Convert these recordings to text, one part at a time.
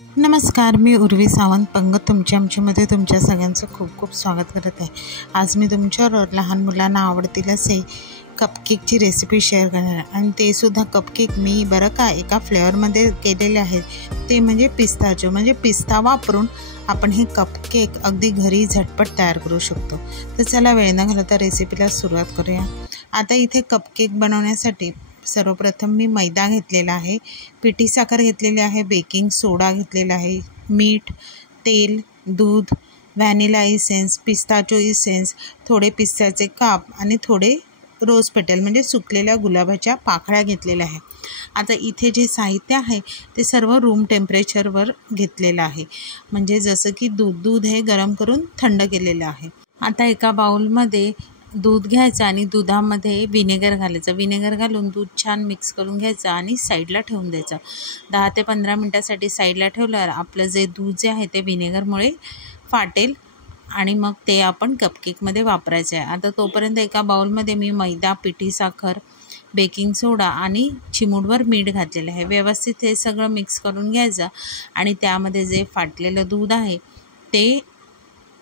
नमस्कार, मी उर्वी सावंत पंगत तुमच्या आमच्यामध्ये तुमच्या सगळ्यांचं खूप खूप स्वागत करत आहे। आज मी तुमच्याबरोबर लहान मुलांना आवडतील असे कपकेकची रेसिपी शेअर करणार आहे आणि ते सुद्धा कपकेक मी बरं का एका फ्लेवरमध्ये केलेले आहेत, ते म्हणजे पिस्ताचो। म्हणजे पिस्ता वापरून आपण हे कपकेक अगदी घरी झटपट तयार करू शकतो। तर चला वेळ न घालवता रेसिपीला सुरुवात करूया। आता इथे कपकेक बनवण्यासाठी सर्वप्रथम मी मैदा घेतलेला आहे, पिठी साखर घेतलेली आहे, बेकिंग सोडा घेतलेला आहे, मीठ, तेल, दूध, व्हॅनिला इसेन्स, पिस्ताचो इसेन्स, थोडे पिस्त्याचे काप आणि थोडे रोज पेटल म्हणजे सुकलेल्या गुलाबाच्या पाकळ्या घेतलेल्या आहे। आता इथे जे साहित्य आहे ते सर्व रूम टेम्परेचरवर घेतलेलं आहे, म्हणजे जसं की दूध हे गरम करून थंड केलेलं आहे। आता एका बाउलमध्ये दूध घ्यायचं आणि दुधामध्ये विनेगर घालायचं। विनेगर घालून दूध छान मिक्स करून घ्यायचं आणि साईडला ठेवून द्यायचं। 10 ते 15 मिनिटासाठी साईडला ठेवल्यावर आपलं जे दूध जे आहे ते विनेगरमुळे फाटेल आणि मग ते आपण कपकेकमध्ये वापरायचं आहे। आता तोपर्यंत एका बाउलमध्ये मी मैदा, पिठी साखर, बेकिंग सोडा आणि चिमूटभर मीठ घातलेलं आहे। व्यवस्थित हे सगळं मिक्स करून घ्यायचं आणि त्यामध्ये जे फाटलेलं दूध आहे ते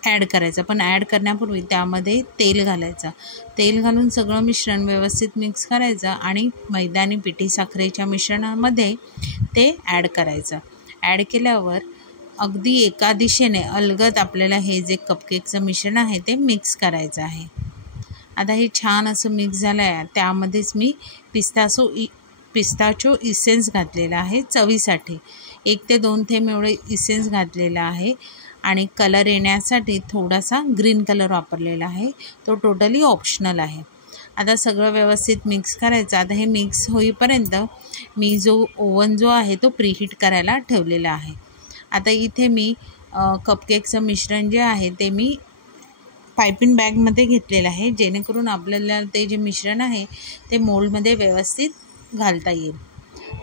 ॲड करायचं। पण ॲड करण्यापूर्वी त्यामध्ये तेल घालायचं। तेल घालून सगळं मिश्रण व्यवस्थित मिक्स करायचं आणि मैदा आणि पिठी साखरेच्या मिश्रणामध्ये ते ॲड करायचं। ॲड केल्यावर अगदी एका दिशेने अलगद आपल्याला हे जे कपकेकचं मिश्रण आहे ते मिक्स करायचं आहे। आता हे छान असं मिक्स झालं आहे, त्यामध्येच मी पिस्ताचो इसेन्स घातलेला आहे चवीसाठी। 1 ते 2 थेंब एवढे इसेन्स घातलेला आहे आणि कलर येण्यासाठी थोडासा ग्रीन कलर वापरलेला आहे, तो टोटली ऑप्शनल आहे। आता सगळं व्यवस्थित मिक्स करायचं। आता हे मिक्स होईपर्यंत मी ओव्हन जो आहे तो प्रीहीट करायला ठेवलेला आहे। आता इथे मी कपकेकचं मिश्रण जे आहे ते मी पायपिंग बॅगमध्ये घेतलेलं आहे, जेणेकरून आपल्याला ते जे मिश्रण आहे ते मोल्डमध्ये व्यवस्थित घालता येईल।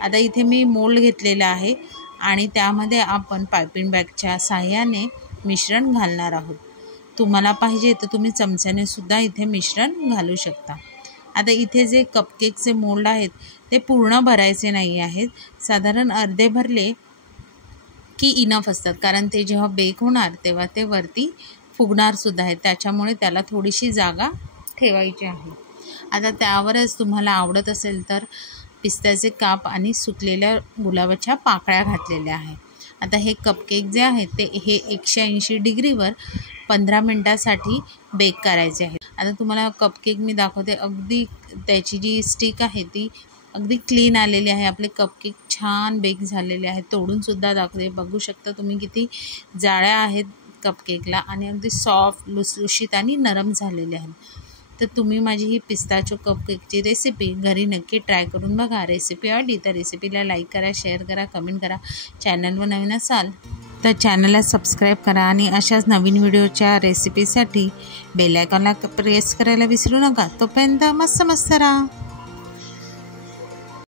आता इथे मी मोल्ड घेतलेला आहे आणि त्यामध्ये आपण पायपिंग बॅगच्या साहाय्याने मिश्रण घालणार आहोत। तुम्हाला पाहिजे तर तुम्ही चमच्याने सुद्धा इथे मिश्रण घालू शकता। आता इथे जे कपकेकचे मोल्ड आहेत ते पूर्ण भरायचे नाही आहेत, साधारण अर्धे भरले की इनफ असतात, कारण ते जेव्हा बेक होणार तेव्हा ते वरती फुगणार सुद्धा आहे, त्याच्यामुळे त्याला थोडीशी जागा ठेवायची आहे। आता त्यावरच तुम्हाला आवडत असेल तर पिस्त्याचे काप आणि सुकलेल्या गुलाबाच्या पाकळ्या घातलेल्या आहे। आता हे कपकेक जे आहेत ते 180 डिग्रीवर 15 मिनिटासाठी बेक करायचे आहे। आता तुम्हाला कपकेक मी दाखवते, अगदी त्याची जी स्टिक आहे ती अगदी क्लीन आलेली आहे। आपले कपकेक छान बेक झालेले आहेत, तोडूनसुद्धा दाखवते, बघू शकता तुम्ही किती जाळ्या आहेत कपकेकला आणि अगदी सॉफ्ट, लुसलुशीत आणि नरम झालेले आहेत। तर तुम्ही माझी ही पिस्ताचो कपकेकची रेसिपी घरी नक्की ट्राय करून बघा। रेसिपी आवडली तर रेसिपीला लाईक करा, शेअर करा, कमेंट करा। चॅनलवर नवीन असाल तर चॅनलला सबस्क्राईब करा आणि अशाच नवीन व्हिडिओच्या रेसिपीसाठी बेल आयकॉनला प्रेस करायला विसरू नका। तोपर्यंत मस्त राहा।